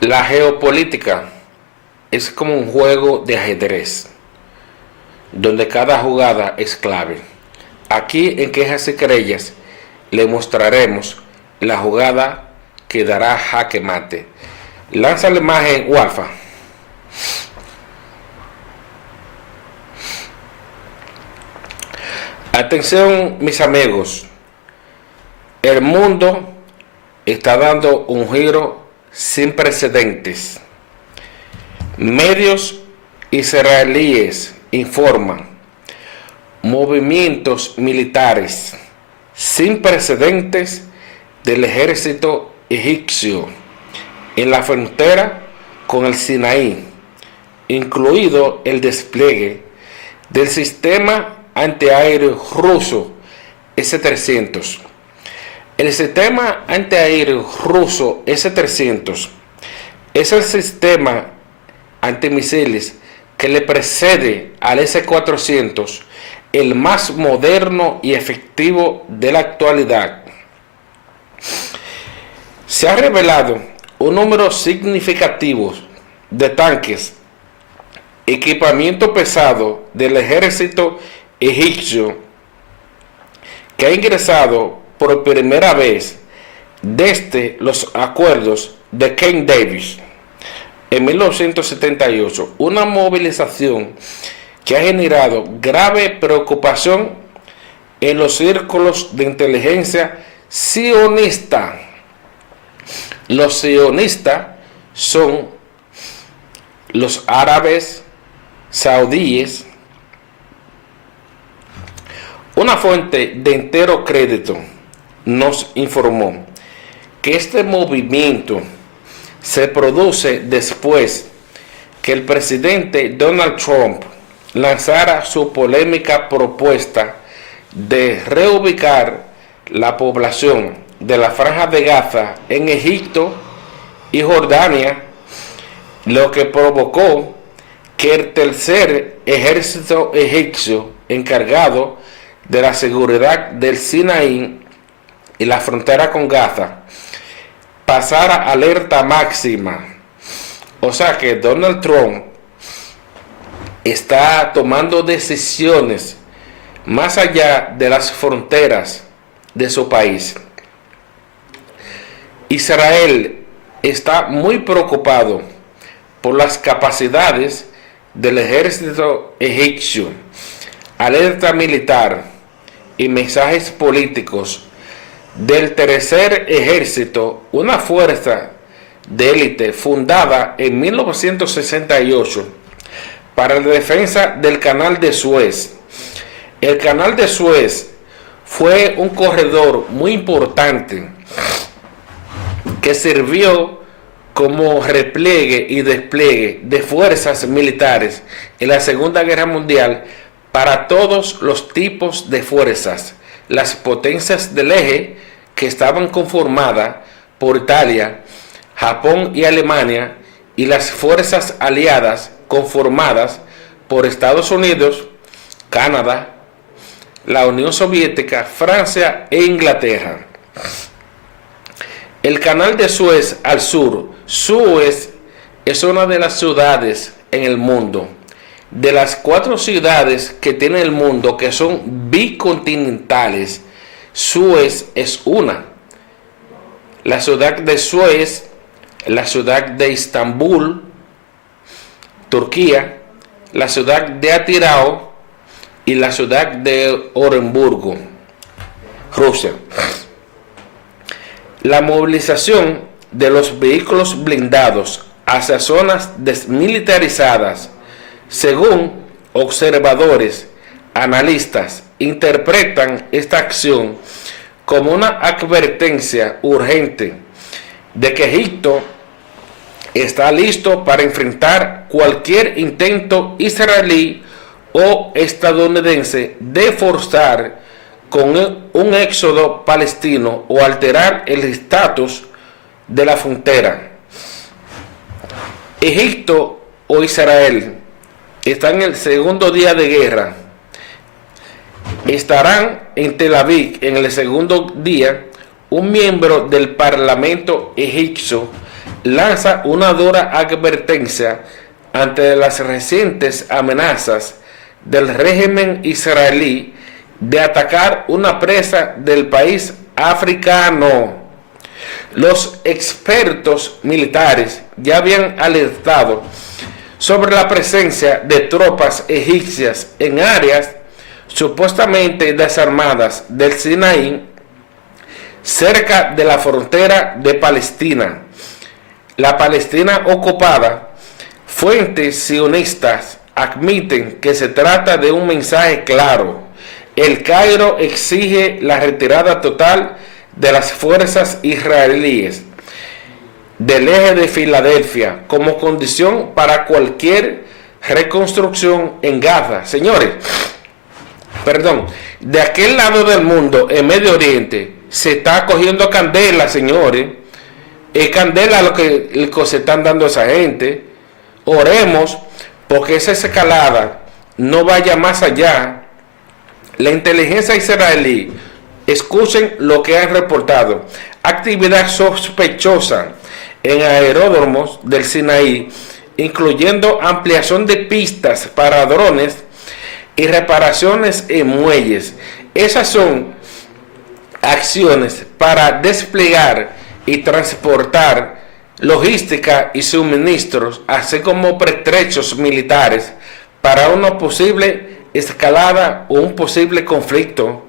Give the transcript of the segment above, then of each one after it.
La geopolítica es como un juego de ajedrez, donde cada jugada es clave. Aquí en Quejas y Querellas le mostraremos la jugada que dará jaque mate. Lanza la imagen, Walfa. Atención, mis amigos. El mundo está dando un giro sin precedentes. Medios israelíes informan movimientos militares sin precedentes del ejército egipcio en la frontera con el Sinaí, incluido el despliegue del sistema antiaéreo ruso S-300. El sistema antiaéreo ruso S-300 es el sistema antimisiles que le precede al S-400, el más moderno y efectivo de la actualidad. Se ha revelado un número significativo de tanques, equipamiento pesado del ejército egipcio que ha ingresado por primera vez desde los acuerdos de Camp David en 1978, una movilización que ha generado grave preocupación en los círculos de inteligencia sionista. Los sionistas son los árabes saudíes. Una fuente de entero crédito nos informó que este movimiento se produce después que el presidente Donald Trump lanzara su polémica propuesta de reubicar la población de la Franja de Gaza en Egipto y Jordania, lo que provocó que el tercer ejército egipcio encargado de la seguridad del Sinaí y la frontera con Gaza pasara alerta máxima. O sea que Donald Trump está tomando decisiones más allá de las fronteras de su país. Israel está muy preocupado por las capacidades del ejército egipcio. Alerta militar y mensajes políticos del tercer ejército, una fuerza de élite fundada en 1968 para la defensa del canal de Suez. El canal de Suez fue un corredor muy importante que sirvió como repliegue y despliegue de fuerzas militares en la Segunda Guerra Mundial para todos los tipos de fuerzas. Las potencias del eje, que estaban conformadas por Italia, Japón y Alemania, y las fuerzas aliadas conformadas por Estados Unidos, Canadá, la Unión Soviética, Francia e Inglaterra. El canal de Suez al sur. Suez es una de las ciudades en el mundo. De las 4 ciudades que tiene el mundo que son bicontinentales, Suez es una. La ciudad de Suez, la ciudad de Estambul, Turquía, la ciudad de Atirao y la ciudad de Orenburgo, Rusia. La movilización de los vehículos blindados hacia zonas desmilitarizadas, según observadores, analistas, interpretan esta acción como una advertencia urgente de que Egipto está listo para enfrentar cualquier intento israelí o estadounidense de forzar con un éxodo palestino o alterar el estatus de la frontera. Egipto o Israel están en el segundo día de guerra. Estarán en Tel Aviv en el segundo día un miembro del Parlamento egipcio lanza una dura advertencia ante las recientes amenazas del régimen israelí de atacar una presa del país africano. Los expertos militares ya habían alertado sobre la presencia de tropas egipcias en áreas supuestamente desarmadas del Sinaí, cerca de la frontera de Palestina. La Palestina ocupada. Fuentes sionistas admiten que se trata de un mensaje claro. El Cairo exige la retirada total de las fuerzas israelíes del eje de Filadelfia como condición para cualquier reconstrucción en Gaza. Señores, de aquel lado del mundo, en Medio Oriente, se está cogiendo candela, señores. Es candela lo que se están dando a esa gente. Oremos porque esa escalada no vaya más allá. La inteligencia israelí, escuchen lo que han reportado: actividad sospechosa en aeródromos del Sinaí, incluyendo ampliación de pistas para drones y reparaciones en muelles. Esas son acciones para desplegar y transportar logística y suministros, así como pertrechos militares para una posible escalada o un posible conflicto.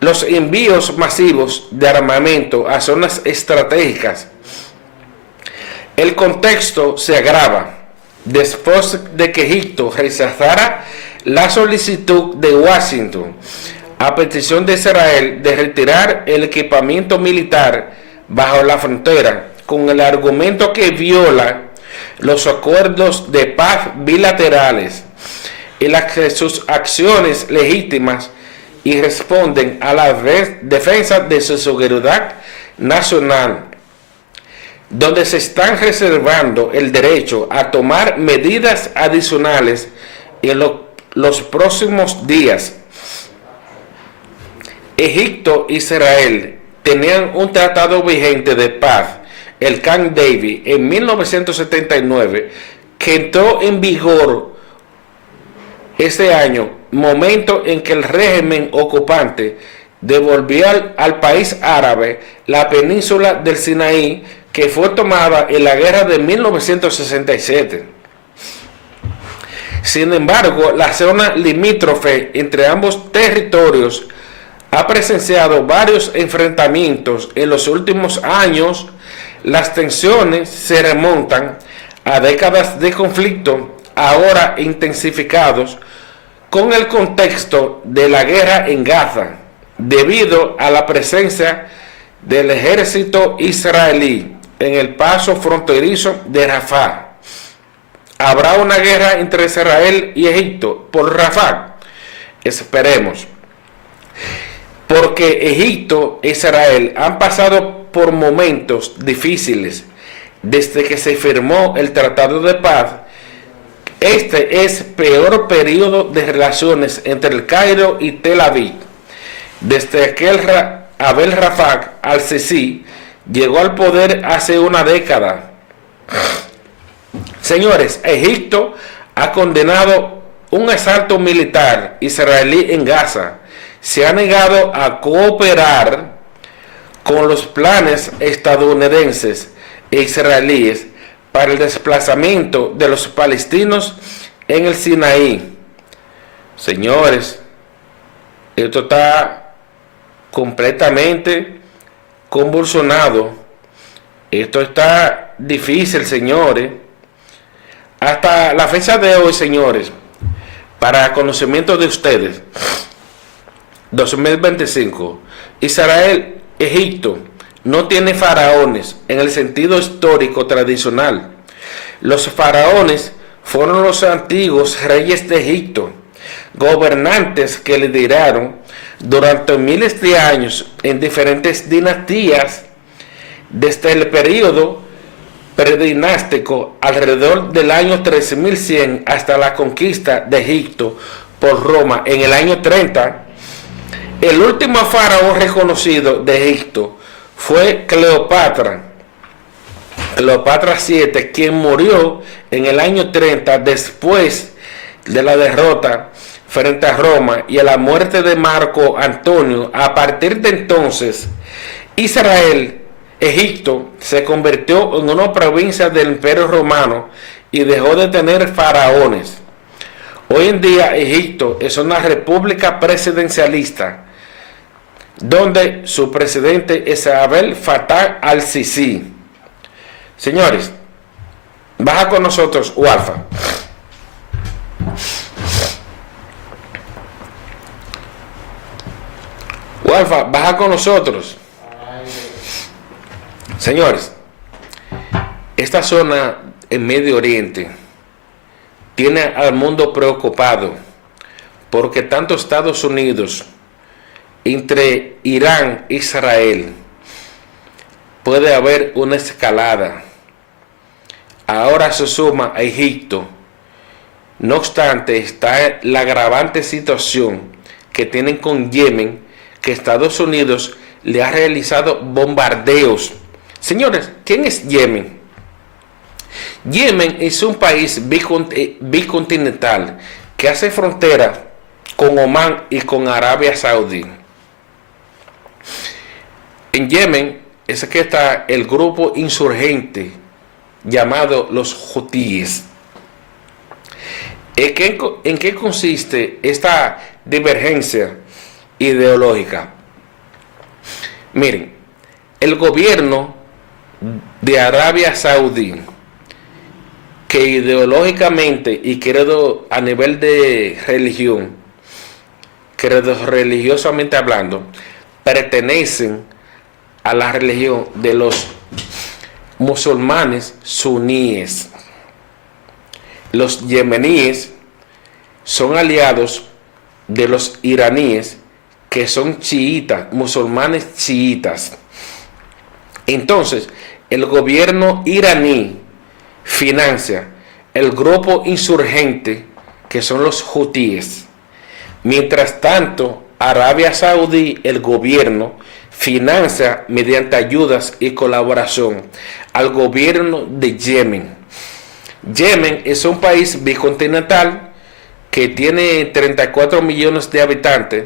Los envíos masivos de armamento a zonas estratégicas. El contexto se agrava después de que Egipto rechazara la solicitud de Washington a petición de Israel de retirar el equipamiento militar bajo la frontera, con el argumento que viola los acuerdos de paz bilaterales y sus acciones legítimas y responden a la defensa de su seguridad nacional, donde se están reservando el derecho a tomar medidas adicionales en los próximos días. Egipto e Israel tenían un tratado vigente de paz, el Camp David, en 1979, que entró en vigor ese año, momento en que el régimen ocupante devolvió al país árabe la península del Sinaí, que fue tomada en la guerra de 1967. Sin embargo, la zona limítrofe entre ambos territorios ha presenciado varios enfrentamientos en los últimos años. Las tensiones se remontan a décadas de conflicto, ahora intensificados con el contexto de la guerra en Gaza, debido a la presencia del ejército israelí en el paso fronterizo de Rafah. ¿Habrá una guerra entre Israel y Egipto por Rafah? Esperemos. Porque Egipto e Israel han pasado por momentos difíciles desde que se firmó el Tratado de Paz. Este es el peor periodo de relaciones entre el Cairo y Tel Aviv desde que Abdel Fattah al-Sisi llegó al poder hace una década. Señores, Egipto ha condenado un asalto militar israelí en Gaza. Se ha negado a cooperar con los planes estadounidenses e israelíes para el desplazamiento de los palestinos en el Sinaí. Señores, esto está completamente convulsionado. Esto está difícil, señores. Hasta la fecha de hoy, señores, para conocimiento de ustedes, 2025, Israel, Egipto, no tiene faraones en el sentido histórico tradicional. Los faraones fueron los antiguos reyes de Egipto, gobernantes que lideraron durante miles de años en diferentes dinastías, desde el periodo predinástico alrededor del año 3100 hasta la conquista de Egipto por Roma en el año 30. El último faraón reconocido de Egipto fue Cleopatra, Cleopatra VII, quien murió en el año 30 después de la derrota frente a Roma y a la muerte de Marco Antonio. A partir de entonces, Israel, Egipto, se convirtió en una provincia del Imperio Romano y dejó de tener faraones. Hoy en día Egipto es una república presidencialista donde su presidente es Abdel Fattah al-Sisi. Señores, baja con nosotros, Walfa. Walfa, baja con nosotros. Señores, esta zona en Medio Oriente tiene al mundo preocupado porque tanto Estados Unidos, entre Irán e Israel, puede haber una escalada. Ahora se suma a Egipto. No obstante, está la agravante situación que tienen con Yemen, que Estados Unidos le ha realizado bombardeos. Señores, ¿quién es Yemen? Yemen es un país bicontinental que hace frontera con Omán y con Arabia Saudí. En Yemen es que está el grupo insurgente llamado los Hutíes. ¿En qué consiste esta divergencia ideológica? Miren, el gobierno de Arabia Saudí, que ideológicamente y creo a nivel de religión, creo religiosamente hablando, pertenecen a la religión de los musulmanes suníes. Los yemeníes son aliados de los iraníes, que son chiitas, musulmanes chiitas. Entonces, el gobierno iraní financia el grupo insurgente, que son los hutíes. Mientras tanto, Arabia Saudí, el gobierno, financia mediante ayudas y colaboración al gobierno de Yemen. Yemen es un país bicontinental que tiene 34 millones de habitantes.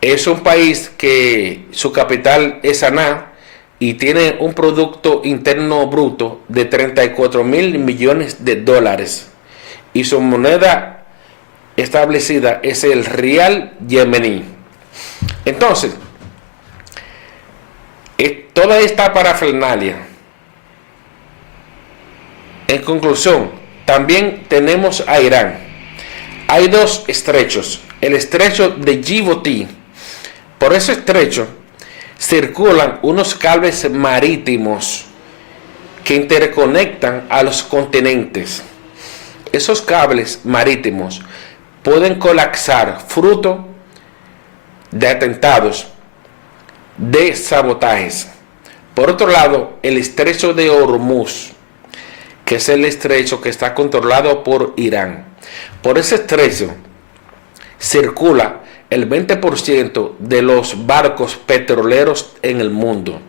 Es un país que su capital es Saná y tiene un Producto Interno Bruto de 34.000 millones de dólares. Y su moneda establecida es el rial yemení. Entonces, toda esta parafernalia. En conclusión, también tenemos a Irán. Hay dos estrechos. El estrecho de Djibouti. Por ese estrecho circulan unos cables marítimos que interconectan a los continentes. Esos cables marítimos pueden colapsar fruto de atentados, de sabotajes. Por otro lado, el estrecho de Hormuz, que es el estrecho que está controlado por Irán. Por ese estrecho circula el 20% de los barcos petroleros en el mundo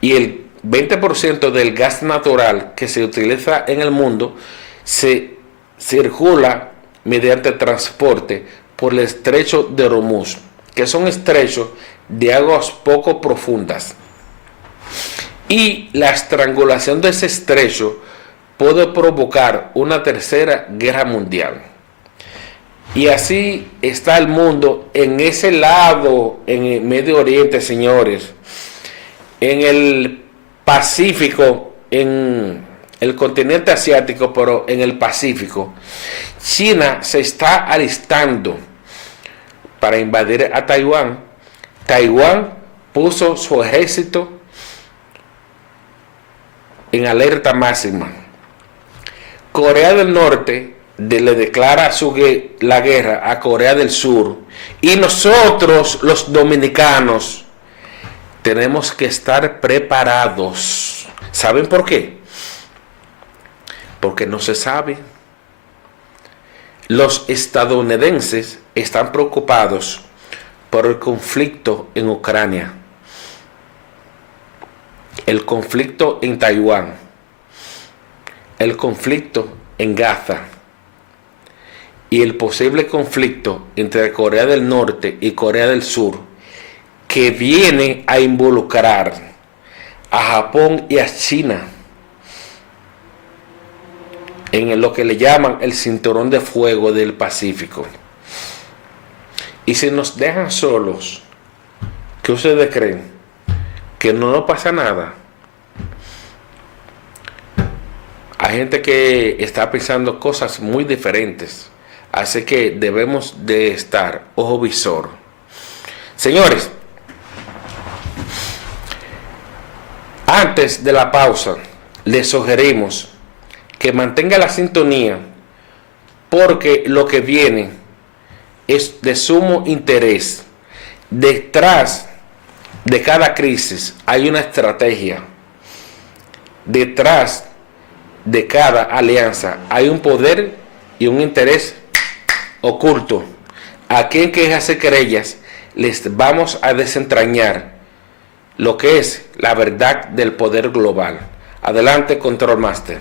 y el 20% del gas natural que se utiliza en el mundo se circula mediante transporte por el estrecho de Hormuz, que son estrechos de aguas poco profundas. Y la estrangulación de ese estrecho puede provocar una tercera guerra mundial. Y así está el mundo en ese lado, en el Medio Oriente, señores. En el Pacífico, en el continente asiático, pero en el Pacífico, China se está alistando para invadir a Taiwán. Taiwán puso su ejército en alerta máxima. Corea del Norte le declara la guerra a Corea del Sur. Y nosotros, los dominicanos, tenemos que estar preparados. ¿Saben por qué? Porque no se sabe. Los estadounidenses están preocupados por el conflicto en Ucrania. el conflicto en Taiwán, el conflicto en Gaza y el posible conflicto entre Corea del Norte y Corea del Sur, que viene a involucrar a Japón y a China en lo que le llaman el cinturón de fuego del Pacífico. Y si nos dejan solos, ¿qué ustedes creen? ¿Que no nos pasa nada? Hay gente que está pensando cosas muy diferentes, así que debemos de estar ojo visor. Señores, antes de la pausa, les sugerimos que mantenga la sintonía, porque lo que viene es de sumo interés. Detrás de cada crisis hay una estrategia. Detrás de cada alianza hay un poder y un interés oculto. Aquí en Quejas y Querellas les vamos a desentrañar lo que es la verdad del poder global. Adelante, Control Master.